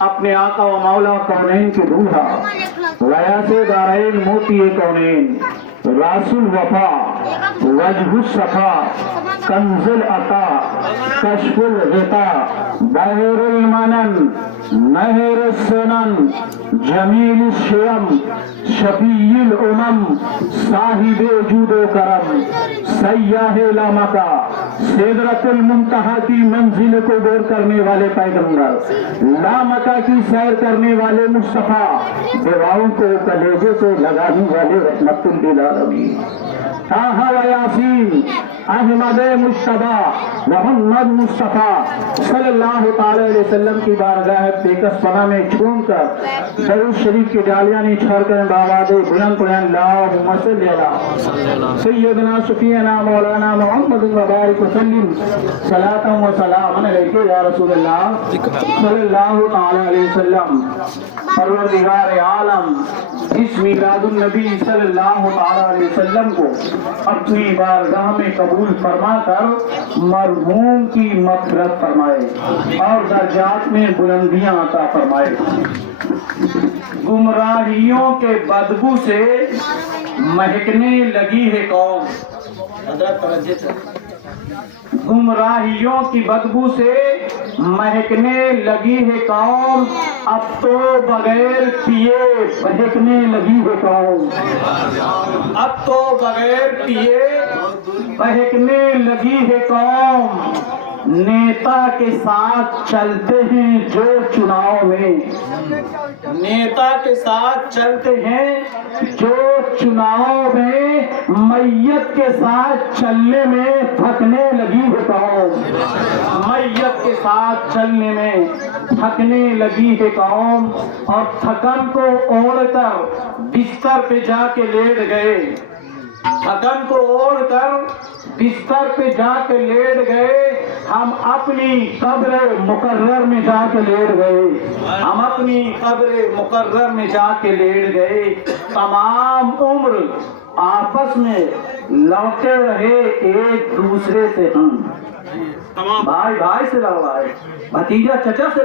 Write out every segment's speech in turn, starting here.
اپنے آقا و مولا کونین کے دولہا ویاس دارین موتی کونین راس الوفا وجہ الصفا کنز العطا کشف الغطا بحر المنن نہر السنن جمیل الشیم شفیع الامم صاحب جود و کرم سیاح لامکہ سدرۃ المنتہا کی منزل کو گور کرنے والے پیغمبر لامکہ کی سیر کرنے والے مصطفیٰ دعاؤں کو کلیجے سے لگانے والے رحمت للعالمین طٰہٰ و یاسین احمد مجتبیٰ محمد مصطفیٰ صلی اللہ تعالی علیہ وسلم کی بارگاہ بیکس پناہ میں جھوم کر درود شریف کی ڈالیاں چھوڑ کر بآواز بلند پڑھیں اللہم صلی علی سیدنا شفیعنا مولانا محمد وبارک وسلم صلاۃ و سلام علیک یا رسول اللہ صلی اللہ تعالی علیہ وسلم پروردگار عالم اس میلاد النبی صلی اللہ تعالی علیہ وسلم کو اپنی بارگاہ میں قبول فرما کر مرحوم کی مغفرت فرمائے اور درجات میں بلندیاں عطا فرمائے۔ گمراہیوں کے بدبو سے مہکنے لگی ہے قوم، گمراہیوں کی بدبو سے مہکنے لگی ہے قوم، اب تو بغیر پیے بہکنے لگی ہے قوم، اب تو بغیر پیے بہکنے لگی ہے قوم، نیتا کے ساتھ چلتے ہیں جو چناؤ میں، نیتا کے ساتھ چلتے ہیں جو چناؤ میں، میت کے ساتھ چلنے میں تھکنے لگی ہے قوم، میت کے ساتھ چلنے میں تھکنے لگی ہے قوم، اور تھکن کو اوڑھ کر بستر پہ جا کے لیٹ گئے، تھکن کو اوڑھ کر بستر پہ جا کے لیٹ گئے، ہم اپنی قبر مقرر میں جا کے لیٹ گئے، ہم اپنی قبر مقرر میں جا کے لیٹ گئے، تمام عمر آپس میں لڑتے رہے ایک دوسرے سے، ہم بھائی بھائی سے لڑائے، بھتیجا چچا سے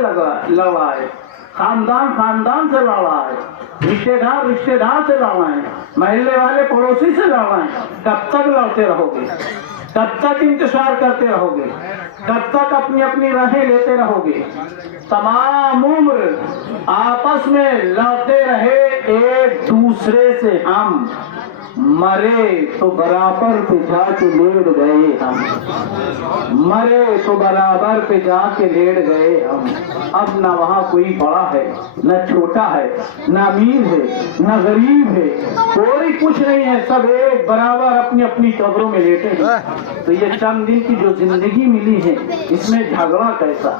لڑائے، خاندان خاندان سے لڑائے، رشتے دار سے لڑائیں، محلے والے پڑوسی سے لڑائیں، کب تک لڑتے رہو گے؟ کب تک انتشار کرتے رہو گے؟ کب تک اپنی اپنی راہیں لیتے رہو گے؟ تمام عمر آپس میں لڑتے رہے ایک دوسرے سے، ہم مرے تو برابر پہ جا کے لیٹ گئے، ہم مرے تو برابر پہ جا کے لیٹ گئے ہم، اب نہ وہاں کوئی بڑا ہے نہ چھوٹا ہے، نہ امیر ہے نہ غریب ہے، کوئی کچھ نہیں ہے، سب ایک برابر اپنی اپنی قبروں میں لیٹے ہیں۔ تو یہ چند دن کی جو زندگی ملی ہے اس میں جھگڑا کیسا،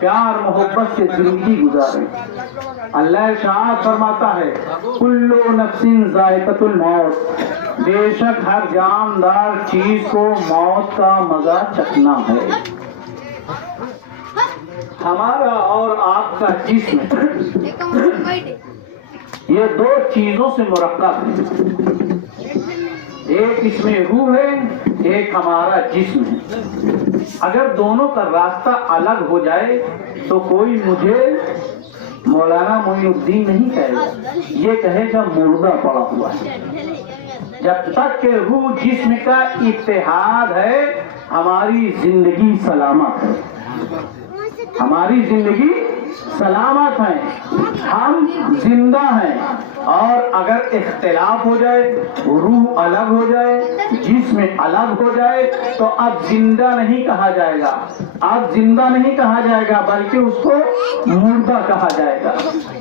پیار محبت سے زندگی گزاریں۔ اللہ ارشاد فرماتا ہے کل نفس ذائقۃ الموت، بے شک ہر جاندار چیز کو موت کا مزہ چکھنا ہے۔ ہمارا اور آپ کا جسم یہ دو چیزوں سے مرکب ہے، ایک اس میں روح ہے، ایک ہمارا جسم ہے۔ اگر دونوں کا راستہ الگ ہو جائے تو کوئی مجھے مولانا معین الدین نہیں کہے گا، یہ کہے گا مردہ پڑا ہوا ہے۔ جب تک کہ روح جسم کا اتحاد ہے ہماری زندگی سلامت ہے، ہماری زندگی سلامت ہے، ہم زندہ ہیں۔ اور اگر اختلاف ہو جائے، روح الگ ہو جائے، جسم الگ ہو جائے تو اب زندہ نہیں کہا جائے گا، اب زندہ نہیں کہا جائے گا بلکہ اس کو مردہ کہا جائے گا۔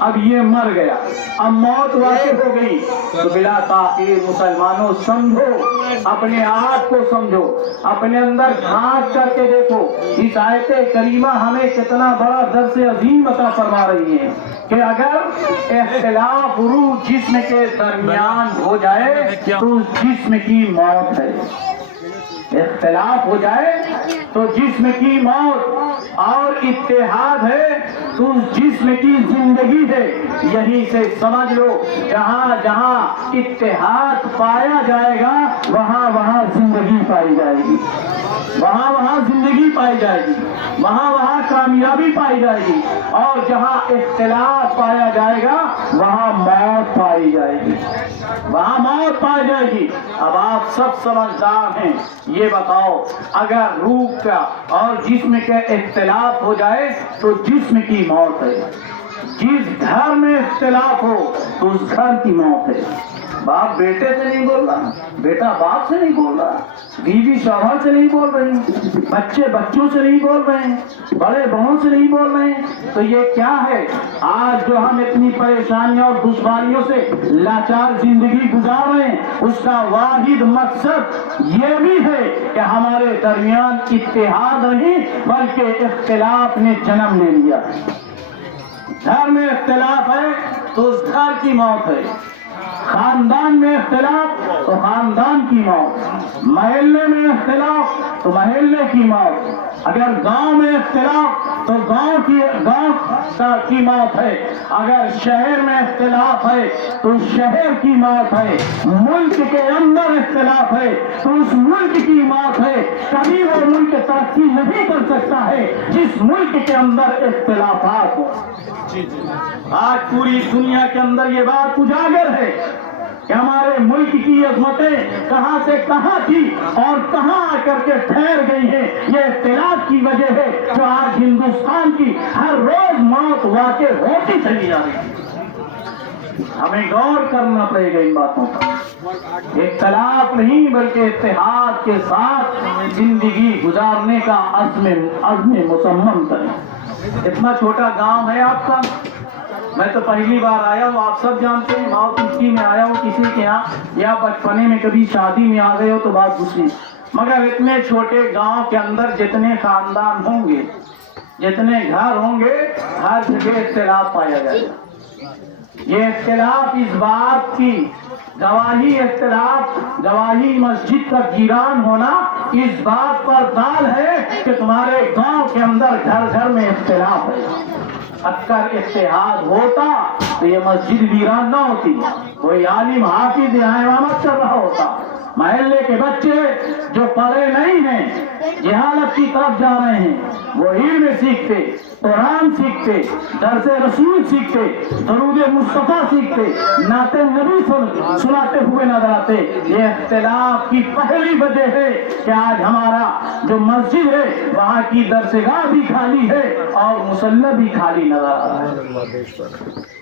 اب یہ مر گیا، اب موت واقع ہو گئی تو بلا تاخیر مسلمانوں سمجھو، اپنے آپ کو سمجھو، اپنے اندر جھانک کر کے دیکھو، اس آیت کریمہ ہمیں کتنا بڑا درس عظیم عطا فرما رہی ہے کہ اگر اختلاف روح جسم کے درمیان ہو جائے تو اس جسم کی موت ہے، اختلاف ہو جائے تو جسم کی موت، اور اتحاد ہے تو اس جسم کی زندگی ہے۔ یہیں سے سمجھ لو جہاں جہاں اتحاد پایا جائے گا وہاں وہاں زندگی پائی جائے گی، وہاں وہاں زندگی پائی جائے گی۔ وہاں کامیابی پائی جائے گی، اور جہاں اختلاف پایا جائے گا وہاں موت پائی جائے گی، وہاں موت پائی جائے گی۔ اب آپ سب سمجھدار ہیں، یہ بتاؤ اگر روح کا اور جسم کے اختلاف ہو جائے تو جسم کی موت ہے، جس گھر میں اختلاف ہو تو اس گھر کی موت ہے۔ باپ بیٹے سے نہیں بول رہا، بیٹا باپ سے نہیں بول رہا، بیوی شوہر سے نہیں بول رہی، بچے بچوں سے نہیں بول رہے ہیں، بڑے بہنوں سے نہیں بول رہے ہیں، تو یہ کیا ہے؟ آج جو ہم اتنی پریشانیوں اور دشواریوں سے لاچار زندگی گزار رہے ہیں، اس کا واحد مقصد یہ بھی ہے کہ ہمارے درمیان اتحاد نہیں بلکہ اختلاف نے جنم لے لیا۔ گھر میں اختلاف ہے تو اس گھر کی موت ہے، خاندان میں اختلاف تو خاندان کی موت، محلے میں اختلاف تو محلے کی موت، اگر گاؤں میں اختلاف تو گاؤں کی موت ہے، اگر شہر میں اختلاف ہے تو شہر کی موت ہے، ملک کے اندر اختلاف ہے تو اس ملک کی موت ہے۔ کبھی وہ ملک ترقی نہیں کر سکتا ہے جس ملک کے اندر اختلافات ہو۔ آج پوری دنیا کے اندر یہ بات اجاگر ہے کہ ہمارے ملک کی عظمتیں کہاں سے کہاں تھی اور کہاں آ کر کے ٹھہر گئی ہیں۔ یہ اختلاف کی وجہ ہے جو آج ہندوستان کی ہر روز موت واقع ہوتی چلی جا رہی ہے۔ ہمیں غور کرنا پڑے گا ان باتوں پر، اختلاف نہیں بلکہ اتحاد کے ساتھ زندگی گزارنے کا عزم مصمم کریں۔ اتنا چھوٹا گاؤں ہے آپ کا، میں تو پہلی بار آیا ہوں، آپ سب جانتے ہیں، ماؤ کسی میں آیا ہوں کسی کے یہاں، یا بچپنے میں کبھی شادی میں آ گئے ہو تو بات دوسری، مگر اتنے چھوٹے گاؤں کے اندر جتنے خاندان ہوں گے، جتنے گھر ہوں گے، ہر جگہ اختلاف پایا جائے گا۔ یہ اختلاف اس بات کی گواہی مسجد کا گیران ہونا اس بات پر دال ہے کہ تمہارے گاؤں کے اندر گھر گھر میں اختلاف ہے۔ اگر اتحاد ہوتا تو یہ مسجد ویران نہ ہوتی، کوئی عالم حافظ یہاں امامت کر رہا ہوتا، محلے کے بچے جو پڑھے نہیں ہیں، جہالت کی طرف جا رہے ہیں، وہ علم سیکھتے، قرآن سیکھتے، درس رسول سیکھتے، درود مصطفیٰ سیکھتے، نعت نبی سناتے ہوئے نظر آتے۔ یہ اختلاف کی پہلی وجہ ہے کہ آج ہمارا جو مسجد ہے وہاں کی درسگاہ بھی خالی ہے اور مصلی بھی خالی نظر آ رہا ہے۔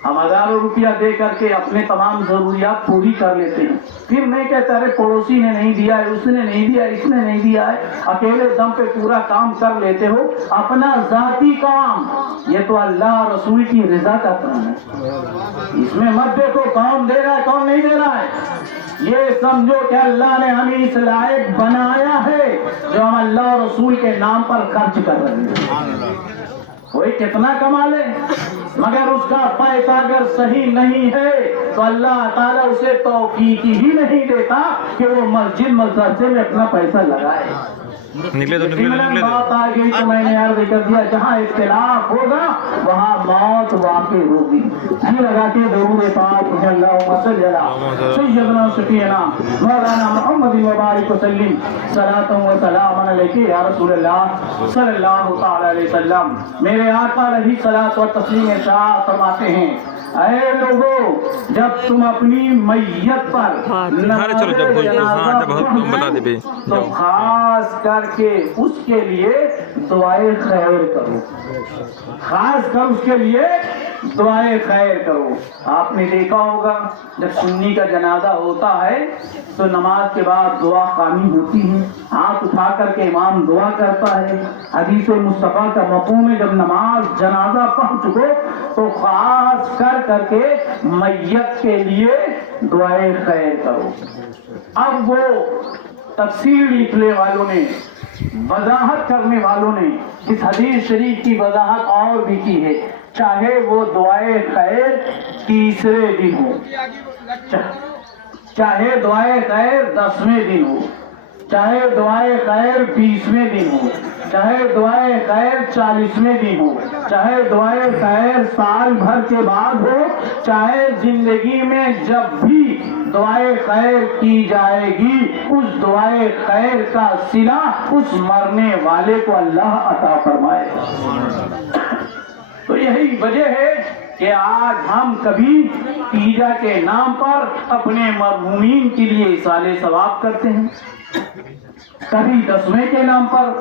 ہم ہزاروں روپیہ دے کر کے اپنے تمام ضروریات پوری کر لیتے ہیں، پھر نہیں کہتے ارے پڑوسی نے نہیں دیا ہے، اس نے نہیں دیا، اس نے نہیں دیا ہے، اکیلے دم پہ پورا کام کر لیتے ہو اپنا ذاتی کام۔ یہ تو اللہ رسول کی رضا کا کام ہے، اس میں مت دیکھو کون دے رہا ہے کون نہیں دے رہا ہے، یہ سمجھو کہ اللہ نے ہمیں اس لائق بنایا ہے جو ہم اللہ رسول کے نام پر خرچ کر رہے ہیں۔ کوئی کتنا کما لے مگر اس کا پیسہ اگر صحیح نہیں ہے تو اللہ تعالیٰ اسے توفیق ہی نہیں دیتا کہ وہ مسجد مدرسے میں اپنا پیسہ لگائے۔ بات آ گئی تو میں نے عرض کر دیا جہاں اختلاف ہوگا وہاں موت واقع ہوگی۔ جی لگا کے درود پاک اللہم صلی علی سیدنا شفیعنا مولانا محمد مبارک وسلم صلاۃ و سلام علیک یا رسول اللہ صلی اللہ تعالی علیہ وسلم۔ میرے آقا علیہ صلاۃ و تسلیم ارشاد فرماتے ہیں، اے لوگو جب تم اپنی میت پر تو خاص کر کے اس کے لیے دعائے خیر کرو، خاص کر اس کے لیے دعائے خیر کرو۔ آپ نے دیکھا ہوگا جب سنی کا جنازہ ہوتا ہے تو نماز کے بعد دعا خوانی ہوتی ہے، ہاتھ اٹھا کر کے امام دعا کرتا ہے۔ حدیث مصطفیٰ کا مفہوم ہے جب نماز جنازہ پڑھ چکو تو خاص کر کے میت کے لیے دعائے خیر کرو۔ اب وہ تفسیر لکھنے والوں نے، وضاحت کرنے والوں نے اس حدیث شریف کی وضاحت اور بھی کی ہے، چاہے وہ دعائے خیر تیسرے دن ہو، چاہے دعائے خیر 10ویں دن ہو، چاہے دعائے خیر 20ویں دن ہو، چاہے دعائے خیر 40ویں دن ہو، چاہے دعائے خیر سال بھر کے بعد ہو، چاہے زندگی میں جب بھی دعائے خیر کی جائے گی، اس دعائے خیر کا صلہ اس مرنے والے کو اللہ عطا فرمائے گا۔ تو یہی وجہ ہے کہ آج ہم کبھی تیجا کے نام پر اپنے مرحومین کے لیے ایصال ثواب کرتے ہیں، کبھی 10ویں کے نام پر،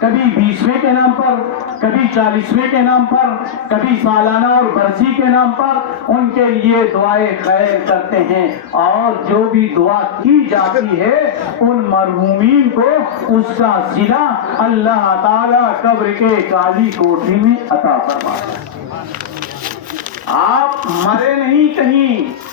کبھی 20ویں کے نام پر، کبھی 40ویں کے نام پر، کبھی سالانہ اور برسی کے نام پر ان کے لیے دعائے خیر کرتے ہیں، اور جو بھی دعا کی جاتی ہے ان مرحومین کو اس کا صلہ اللہ تعالی قبر کے کالی کوٹھی میں عطا فرمائے۔ آپ مرے نہیں، کہیں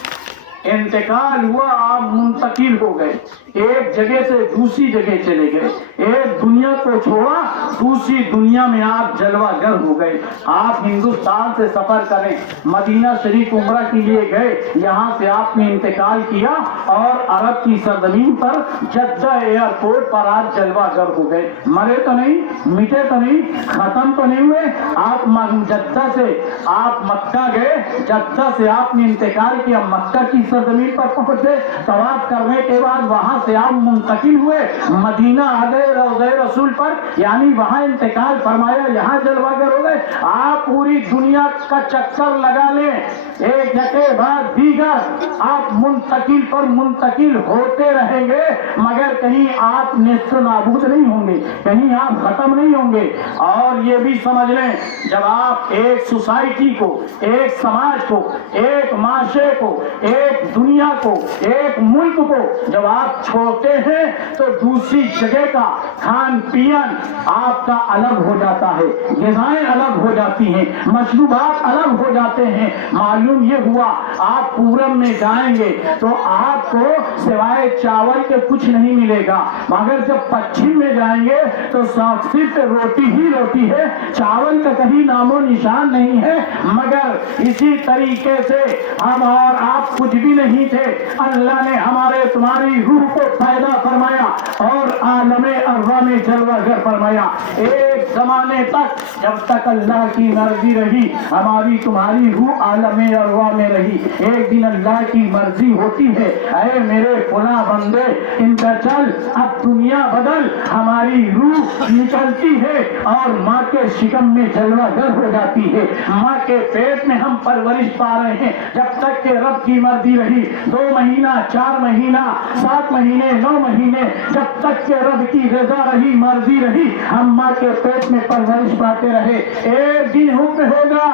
انتقال ہوا، آپ منتقل ہو گئے، ایک جگہ سے دوسری جگہ چلے گئے، ایک دنیا کو چھوڑا دوسری دنیا میں آپ جلوہ گر ہو گئے۔ آپ ہندوستان سے سفر کریں، مدینہ شریف عمرہ کے لیے گئے، یہاں سے آپ نے انتقال کیا اور عرب کی سرزمین پر جدہ ایئرپورٹ پر آپ جلوہ گر ہو گئے۔ مرے تو نہیں، مٹے تو نہیں، ختم تو نہیں ہوئے۔ آپ جدہ سے آپ مکہ گئے، جدہ سے آپ نے انتقال کیا، مکہ کی سرزمین پر پہنچے، طواف کرنے کے بعد وہاں سے آپ منتقل ہوئے، مدینہ آ گئے روضہ رسول پر، یعنی وہاں انتقال فرمایا، یہاں جلوہ گر ہو گئے۔ آپ پوری دنیا کا چکر لگا لیں، ایک جگہ بعد دیگر آپ منتقل پر منتقل ہوتے رہیں گے، مگر کہیں آپ نیست و نابود نہیں ہوں گے، کہیں آپ ختم نہیں ہوں گے۔ اور یہ بھی سمجھ لیں، جب آپ ایک سوسائٹی کو، ایک سماج کو، ایک معاشرے کو، ایک دنیا کو، ایک ملک کو جب آپ چھوڑتے ہیں تو دوسری جگہ کا کھان پین آپ کا الگ ہو جاتا ہے، غذائیں الگ ہو جاتی ہیں، مشروبات الگ ہو جاتے ہیں۔ معلوم یہ ہوا آپ پورب میں جائیں گے تو آپ کو سوائے چاول کے کچھ نہیں ملے گا، مگر جب پچھم میں جائیں گے تو صرف روٹی ہی روٹی ہے، چاول کا کہیں نام و نشان نہیں ہے۔ مگر اسی طریقے سے ہم اور آپ کچھ بھی نہیں تھے، اللہ نے ہمارے تمہاری روح کو پیدا فرمایا اور عالم ارواح میں جلوہ گر فرمایا۔ ایک زمانے تک جب تک اللہ کی مرضی رہی ہماری تمہاری روح عالم ارواح میں رہی، ایک دن اللہ کی مرضی ہوتی ہے، اے میرے فلاں بندے انتر چل، اب دنیا بدل، ہماری روح نکلتی ہے اور ماں کے شکم میں جلوہ گر ہو جاتی ہے، ماں کے پیٹ میں ہم پرورش پا رہے ہیں، جب تک کہ رب کی مرضی رہی 2 مہینہ 4 مہینہ 7 مہینے 9 مہینے، جب تک کہ رب کی رضا رہی مرضی رہی ہم ماں کے پیٹ میں پرورش پاتے رہے۔ ایک دن حکم ہوگا،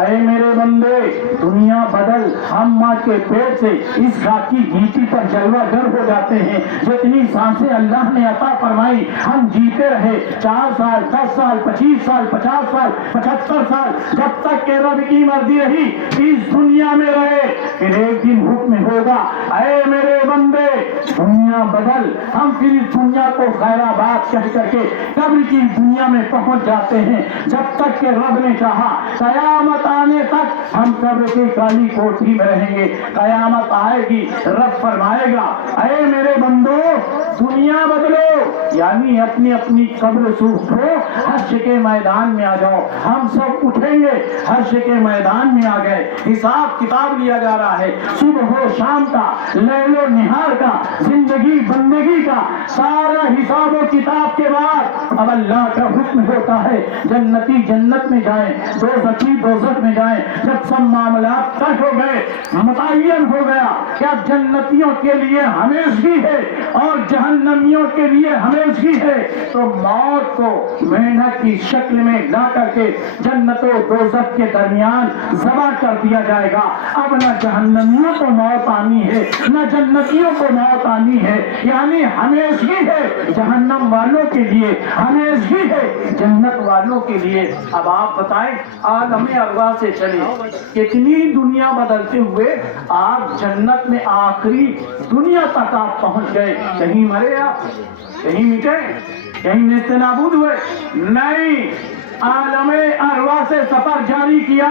اے میرے بندے دنیا بدل، ہم ماں کے پیٹ سے اس خاکی گیتی پر جلوہ گر ہو جاتے ہیں، جتنی سانسیں اللہ نے عطا فرمائی ہم جیتے رہے 4 سال 10 سال 25 سال 50 سال 75 سال، جب تک کہ رب کی مرضی رہی اس دنیا میں رہے۔ پھر ایک دن حکم ہوگا، اے میرے بندے دنیا بدل، ہم پھر اس دنیا کو خیر آباد کہہ کر کے قبر کی دنیا میں پہنچ جاتے ہیں، جب تک کہ رب نے چاہا قیامت آنے تک ہم قبر کی کالی کوٹھی میں رہیں گے۔ قیامت آئے گی، رب فرمائے گا، اے میرے بندو دنیا بدلو، یعنی اپنی اپنی قبر سے اٹھو، حشر کے میدان میں آ جاؤ۔ ہم سب اٹھیں گے، حشر کے میدان میں آ گئے، حساب کتاب لیا جا رہا ہے، صبح و شام کا، لیل و نہار کا، زندگی بندگی کا سارا حساب و کتاب کے بعد اب اللہ کا حکم ہوتا ہے جنتی جنت میں جائیں، دوزخی دوزخ میں جائیں۔ جب سب معاملات طے ہو گئے، متعین ہو گیا کہ اب جنتیوں کے لیے ہمیشگی ہے اور جہنمیوں کے لیے ہمیشگی ہے، تو موت کو مینڈک کی شکل میں لا کر کے جنت و دوزخ کے درمیان ذبح کر دیا جائے گا۔ اب نہ جہنمیوں کو موت آنی ہے نہ جنتیوں کو موت آنی ہے، یعنی ہمیشگی ہے جہنم والوں کے لیے، ہمیشگی ہے جنت والوں کے لیے۔ اب آپ بتائیں عالم ارواح سے چلے کتنی دنیا بدلتے ہوئے آپ جنت میں آخری دنیا تک آپ پہنچ گئے، کہیں مرے آپ، کہیں مٹے، کہیں نیست نابود ہوئے؟ نہیں، عالم ارواح سے سفر جاری کیا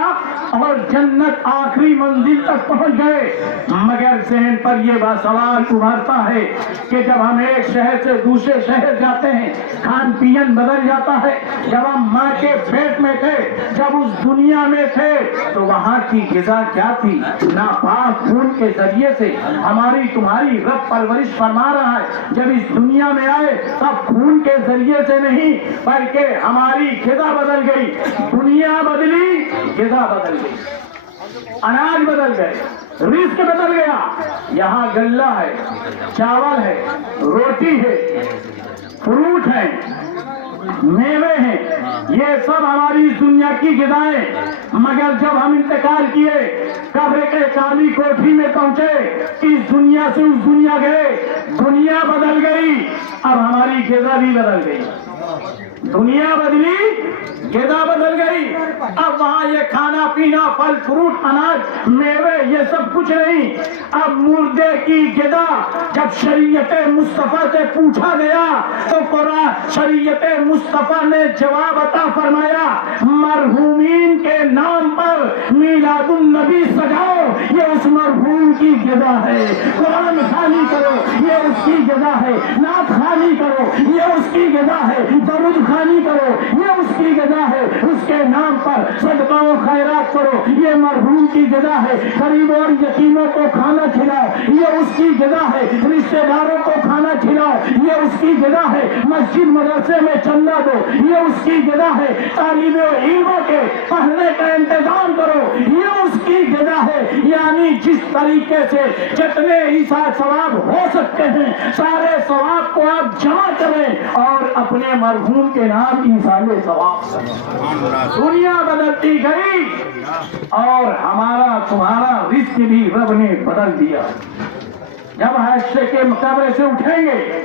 اور جنت آخری منزل تک پہنچ گئے، مگر ذہن پر یہ بات سوال ابھرتا ہے کہ جب ہم ایک شہر سے دوسرے شہر جاتے ہیں کھان پین بدل جاتا ہے۔ جب ہم ماں کے پیٹ میں تھے، جب اس دنیا میں تھے تو وہاں کی غذا کیا تھی؟ ناپاک خون کے ذریعے سے ہماری تمہاری رب پرورش فرما رہا ہے۔ جب اس دنیا میں آئے تب خون کے ذریعے سے نہیں بلکہ ہماری غذا بدل گئی، دنیا بدلی، غذا بدل گئی، اناج بدل گئے، رزق بدل گیا۔ یہاں غلہ ہے، چاول ہے، روٹی ہے، فروٹ ہے، میوے ہیں، یہ سب ہماری دنیا کی غذائیں، مگر جب ہم انتقال کیے، قبر کے کالی کوٹھی میں پہنچے، اس دنیا سے اس دنیا گئے، دنیا بدل گئی، اب ہماری غذا بھی بدل گئی، دنیا بدلی، غذا بدل گئی۔ اب وہاں یہ کھانا پینا، پھل فروٹ، اناج، میوے، یہ سب کچھ نہیں، اب مردے کی غذا۔ جب شریعت مصطفیٰ سے پوچھا گیا تو قرآن شریعت مصطفیٰ نے جواب عطا فرمایا، مرحومین کے نام پر میلاد النبی سجاؤ، یہ اس مرحوم کی غذا ہے۔ قرآن خوانی کرو، یہ اس کی غذا ہے۔ نعت خوانی کرو، یہ اس کی غذا ہے۔ درود خوانی کرو، یہ اس کی غذا ہے۔ اس کے نام پر صدقہ و خیرات کرو، یہ مرحوم کی غذا ہے۔ غریبوں اور یتیموں کو کھانا کھلاؤ، یہ اس کی غذا ہے۔ رشتہ داروں کو کھانا کھلاؤ، یہ اس کی غذا ہے۔ مسجد مدرسے میں چندہ دو، یہ اس کی غذا ہے۔ طالب علموں کے پڑھنے کا انتظام کرو، یہ اس کی غذا ہے۔ یعنی جس طریقے سے جتنے ایسا ثواب ہو سکتے ہیں سارے ثواب کو آپ جمع کریں اور اپنے مرحوم کے نام ایصال ثواب کریں۔ دنیا بدلتی گئی اور ہمارا تمہارا رزق بھی رب نے بدل دیا۔ جب حشر کے مقابلے سے اٹھیں گے،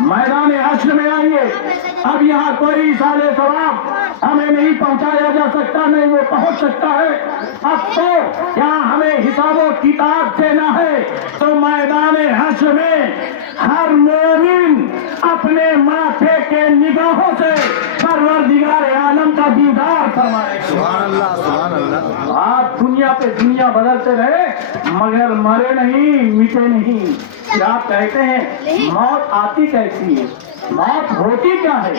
میدان حشر میں آئیں گے، اب یہاں کوئی ایصال ثواب ہمیں نہیں پہنچایا جا سکتا، نہیں وہ پہنچ سکتا ہے۔ اب تو یہاں ہمیں حساب و کتاب دینا ہے، تو میدان حشر میں ہر مومن اپنے ماتھے کے نگاہوں سے پروردگار عالم کا دیدار فرمائے۔ سبحان اللہ، سبحان اللہ۔ آپ دنیا پہ دنیا بدلتے رہے مگر مرے نہیں، مٹے نہیں۔ پھر آپ کہتے ہیں موت آتی کیسی ہے، موت ہوتی کیا ہے،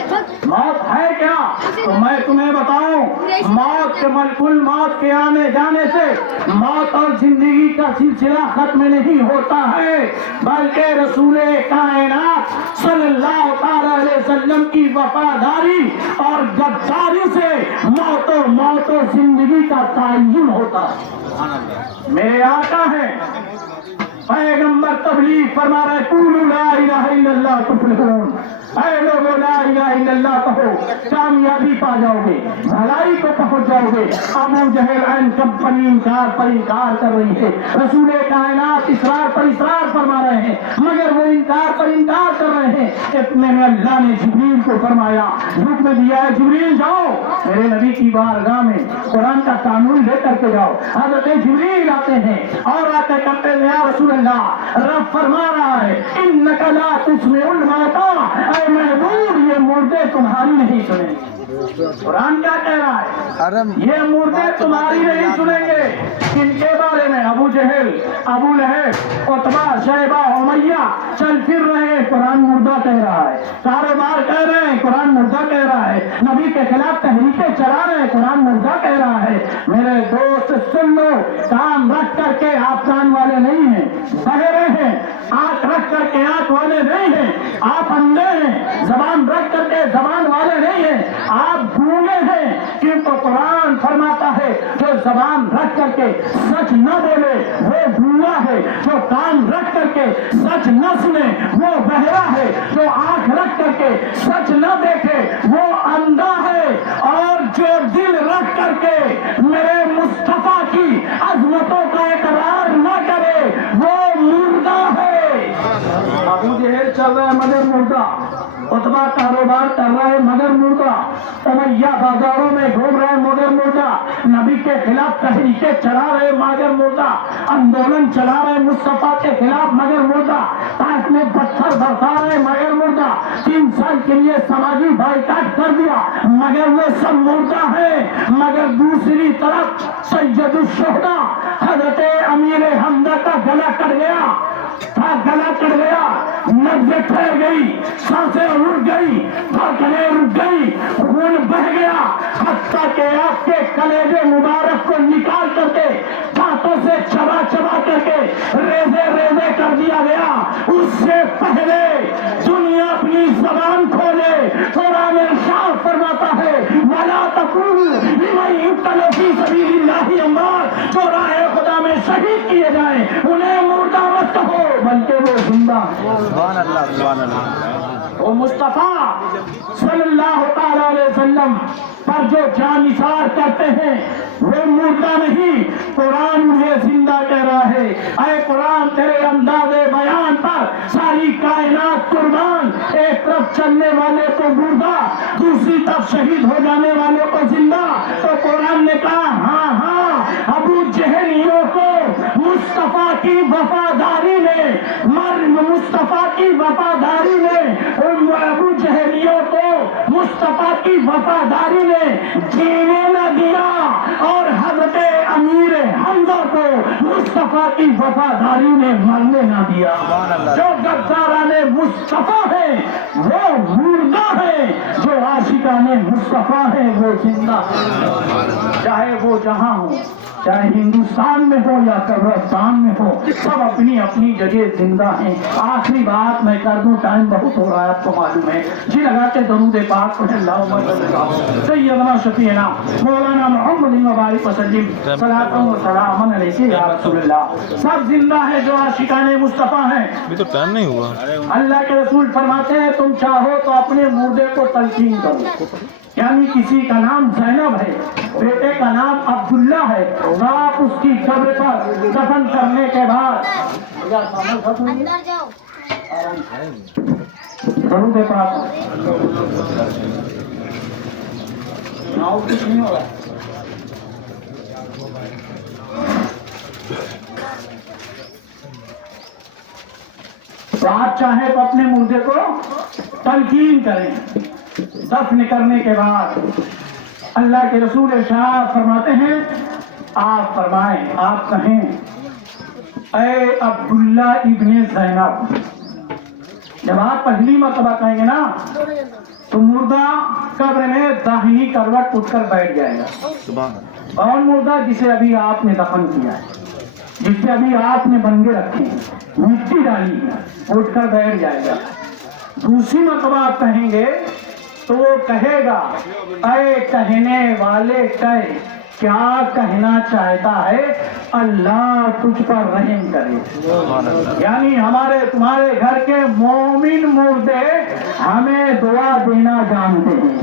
موت ہے کیا؟ تو میں تمہیں بتاؤں، موت کے ملک الموت کے آنے جانے سے موت اور زندگی کا سلسلہ ختم نہیں ہوتا ہے، بلکہ رسول کائنات صلی اللہ تعالی علیہ وسلم کی وفاداری اور غداری سے موت و زندگی کا تعین ہوتا ہے۔ میرے آقا ہیں، پیغمبر تبلیغ فرما رہے، قولوا لا الہ الا اللہ تفلحون، اے لوگو لا الہ الا اللہ کہو، کامیابی پا جاؤ گے، بھلائی کو پہنچ جاؤ گے۔ ابو جہل عین کمپنی انکار پر انکار کر رہی ہے، رسول کائنات اصرار پر اصرار فرما رہے ہیں، مگر وہ انکار پر انکار کر رہے ہیں۔ اتنے میں اللہ نے جبریل کو فرمایا، حکم دیا ہے جبریل جاؤ میرے نبی کی بارگاہ میں قرآن کا قانون لے کر کے جاؤ۔ حضرت جبریل آتے ہیں اور آتے کہتے ہیں یا رسول اللہ، رب فرما رہا ہے انک لا تسمع الموتى، اے محبوب یہ مردے تمہاری نہیں سنیں گے۔ قرآن کیا کہہ رہا ہے؟ یہ مردے تمہاری نہیں سنیں گے۔ کن کے بارے میں؟ ابو جہل، ابو لہب، عتبہ، شیبہ، امیہ چل پھر رہے ہیں، قرآن مردہ کہہ رہا ہے۔ کاروبار کر رہے ہیں، قرآن مردہ کہہ رہا ہے۔ نبی کے خلاف تحریکیں چلا رہے ہیں، قرآن مردہ کہہ رہا ہے۔ میرے دوست سن لو، کام رکھ کر کے آپ کان والے نہیں ہیں، بہرے ہیں، آنکھ رکھ کر کے آنکھ والے نہیں ہیں، آپ اندھے ہیں، زبان رکھ کر کے زبان والے نہیں ہیں، آپ گونگے ہیں، کیونکہ قرآن فرماتا ہے جو زبان رکھ کر کے سچ نہ بولے وہ گونگا ہے، جو کان رکھ کر کے سچ نہ سنے وہ بہرا ہے، جو آنکھ رکھ کر کے سچ نہ دیکھے وہ اندھا ہے، اور جو دل رکھ کر کے میرے مصطفیٰ کی عظمتوں کا اقرار نہ کرے وہ مردہ ہے۔ ابو جہل چل رہا ہے مگر مردہ، عتبہ کاروبار کر رہا ہے مگر مردہ، امیہ بازاروں میں گھوم رہے مگر مردہ، نبی کے خلاف تحریکیں چلا رہے مگر مردہ، آندولن چلا رہے مصطفیٰ کے خلاف مگر مردہ، طائف میں پتھر برسا رہے مگر مردہ، 3 سال کے لیے سماجی بائیکاٹ کر دیا مگر وہ سب مردہ ہے۔ مگر دوسری طرف سید الشہداء حضرت امیر حمزہ کا گلا کٹ گیا تھا، گلا کٹ گیا، نبضیں ٹھہر گئی، سانسیں رک گئی، دھڑکنیں رک گئی، خون بہ گیا، حتیٰ کہ آپ کے کلیجے مبارک کو نکال کر کے دانتوں سے چبا چبا کر کے ریزے ریزے کر دیا گیا۔ اس سے پہلے دنیا اپنی زبان کھولے، قرآن ارشاد فرماتا ہے وَلَا تَقُولُوا لِمَن يُقْتَلُ فِي سَبِيلِ اللَّهِ أَمْوَاتٌ، جو راہ خدا میں شہید کیے جائیں انہیں مردہ مت کہو بلکہ وہ زندہ ہیں۔ سبحان اللہ سبحان اللہ۔ وہ مصطفیٰ صلی اللہ تعالیٰ علیہ وسلم پر جو جان نثار کرتے ہیں وہ مردہ نہیں، قرآن انہیں زندہ کہہ رہا ہے۔ اے قرآن تیرے انداز بیان پر ساری کائنات قربان، ایک طرف چلنے والے کو مردہ، دوسری طرف شہید ہو جانے والے کو زندہ، تو قرآن نے کہا ہاں ہاں ابو جہلیوں کو مصطفیٰ کی وفاداری نے، مصطفیٰ کی وفاداری نے، ابو جہلیوں کو مصطفیٰ کی وفاداری نے جینے نہ دیا، اور حضرت امیر حمزہ کو مصطفیٰ کی وفاداری نے مرنے نہ دیا۔ جو غداران مصطفیٰ ہیں وہ مردہ ہیں، جو عاشقان مصطفیٰ ہیں وہ زندہ ہیں۔ چاہے وہ جہاں ہو، چاہے ہندوستان میں ہو یا قبرستان میں ہو، سب اپنی اپنی جگہ زندہ ہیں۔ آخری بات میں کر دوں، ٹائم بہت ہو رہا ہے آپ کو معلوم ہے، جی لگا کے درود پاک پڑھیں اللہم صلی اللہ سیدنا شفیعنا مولانا محمد مبارک وسلم صلاۃ و سلام علیک یا رسول اللہ۔ سب زندہ ہیں جو عاشقان مصطفیٰ ہیں۔ ابھی تو ٹائم نہیں ہوا۔ اللہ کے رسول فرماتے ہیں تم چاہو تو اپنے مردے کو تلقین کرو، یعنی کسی کا نام زینب ہے، بیٹے کا نام عبداللہ ہے، تو آپ اس کی قبر پر دفن کرنے کے بعد درود پاک کچھ نہیں ہو رہا۔ تو آپ چاہیں تو اپنے مردے کو تلقین کریں، دفن کرنے کے بعد اللہ کے رسول ارشاد فرماتے ہیں آپ فرمائیں، آپ کہیں اے عبداللہ ابن زینب، جب آپ پہلی مرتبہ کہیں گے نا تو مردہ قبر میں داہنی کروٹ اٹھ کر بیٹھ جائے گا۔ سبحان اللہ۔ کون مردہ؟ جسے ابھی آپ نے دفن کیا ہے، جس سے ابھی آپ نے بنگے رکھے ہیں، مٹی ڈالی ہے، اٹھ کر بیٹھ جائے گا۔ دوسری مرتبہ آپ کہیں گے تو وہ کہے گا اے کہنے والے کہے، کیا کہنا چاہتا ہے؟ اللہ تجھ پر رحم کرے۔ یعنی ہمارے تمہارے گھر کے مومن مردے ہمیں دعا دینا جانتے ہیں۔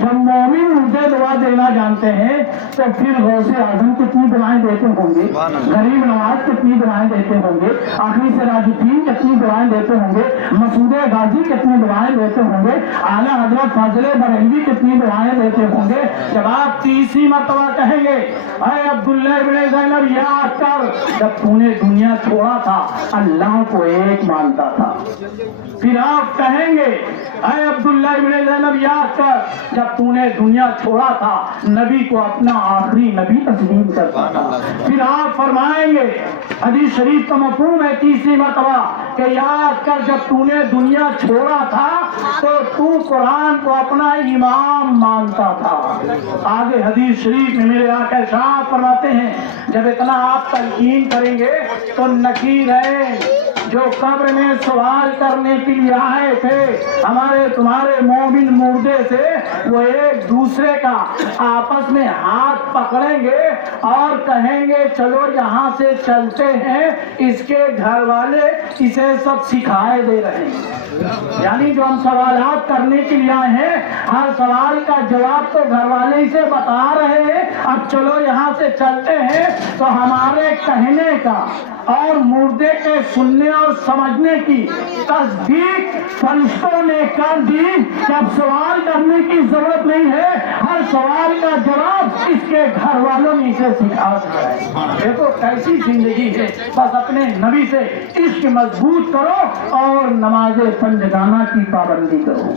جب مومن مردے دعا دینا جانتے ہیں تو پھر غوث اعظم کتنی دعائیں دیتے ہوں گے، غریب نواز کتنی دعائیں دیتے ہوں گے، آخری سراج الدین کتنی دعائیں دیتے ہوں گے، مسعود غازی کتنی دعائیں دیتے ہوں گے، اعلیٰ حضرت فاضل بریلوی کتنی دعائیں دیتے ہوں گے۔ جب آپ تیسری مرتبہ کہیں گے اے عبداللہ ابن زینب یاد کر، جب تو نے دنیا چھوڑا تھا اللہ کو ایک مانتا تھا۔ پھر آپ کہیں گے اے عبداللہ ابن زینب یاد کر، جب تو نے دنیا چھوڑا تھا نبی کو اپنا آخری نبی تسلیم کرتا تھا۔ پھر آپ فرمائیں گے، حدیث شریف کا مفہوم ہے تیسری مرتبہ کہ یاد کر جب تو نے دنیا چھوڑا تھا تو قرآن کو اپنا امام مانتا تھا۔ آگے حدیث شریف میں میرے آقا ارشاد فرماتے ہیں جب اتنا آپ تلقین کریں گے تو نکیر ہے جو قبر میں سوال کرنے کے لیے آئے تھے ہمارے تمہارے مومن مردے سے، وہ ایک دوسرے کا آپس میں ہاتھ پکڑیں گے اور کہیں گے چلو یہاں سے چلتے ہیں، اس کے گھر والے اسے سب سکھائے دے رہے ہیں۔ یعنی جو ہم سوالات کرنے کے لیے آئے ہیں ہر سوال کا جواب تو گھر والے اسے بتا رہے ہیں، اب چلو یہاں سے چلتے ہیں، تو ہمارے کہنے کا اور مردے کے سننے اور سمجھنے کی تصدیق فرشتوں نے کر دی کہ اب سوال کرنے کی ضرورت نہیں ہے، ہر سوال کا جواب اس کے گھر والوں نے اسے سکھا دیا ہے۔ دیکھو کیسی زندگی ہے، بس اپنے نبی سے عشق مضبوط کرو اور نماز پنجگانہ کی پابندی کرو۔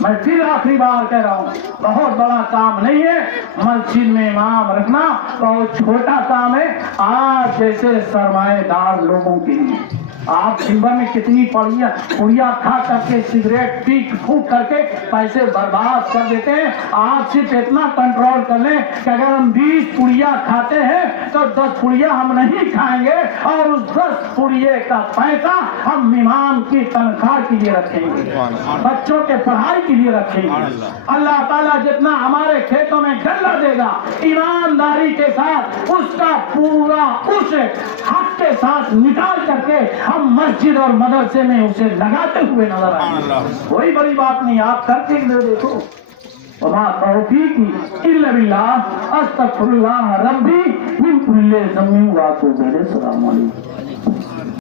میں پھر آخری بار کہہ رہا ہوں، بہت بڑا کام نہیں ہے مسجد میں امام رکھنا، بہت چھوٹا کام ہے آپ جیسے سرمایہ دار لوگوں کے لیے۔ آپ دن بھر میں کتنی پڑیاں کھا کر کے سگریٹ پی پھونک کر کے پیسے برباد کر دیتے ہیں۔ آپ صرف اتنا کنٹرول کر لیں کہ اگر ہم 20 پڑیاں کھاتے ہیں تو 10 پڑیاں ہم نہیں کھائیں گے، اور اس 10 پڑیے کا پیسہ ہم امام کی تنخواہ کے لیے رکھیں گے، بچوں کے پڑھائی کے لیے رکھیں گے۔ اللہ تعالیٰ جتنا ہمارے کھیتوں میں غلہ دے گا، ایمانداری کے ساتھ اس کا پورا عشر حق کے ساتھ نکال کر کے ہم مسجد اور مدرسے میں اسے لگاتے ہوئے نظر آئیں گے۔ کوئی بڑی بات نہیں، آپ کر کے دیکھو۔ وما توفیقی الا باللہ، استغفر اللہ ربی من کل ذنب واتوب الیہ۔ السلام علیکم۔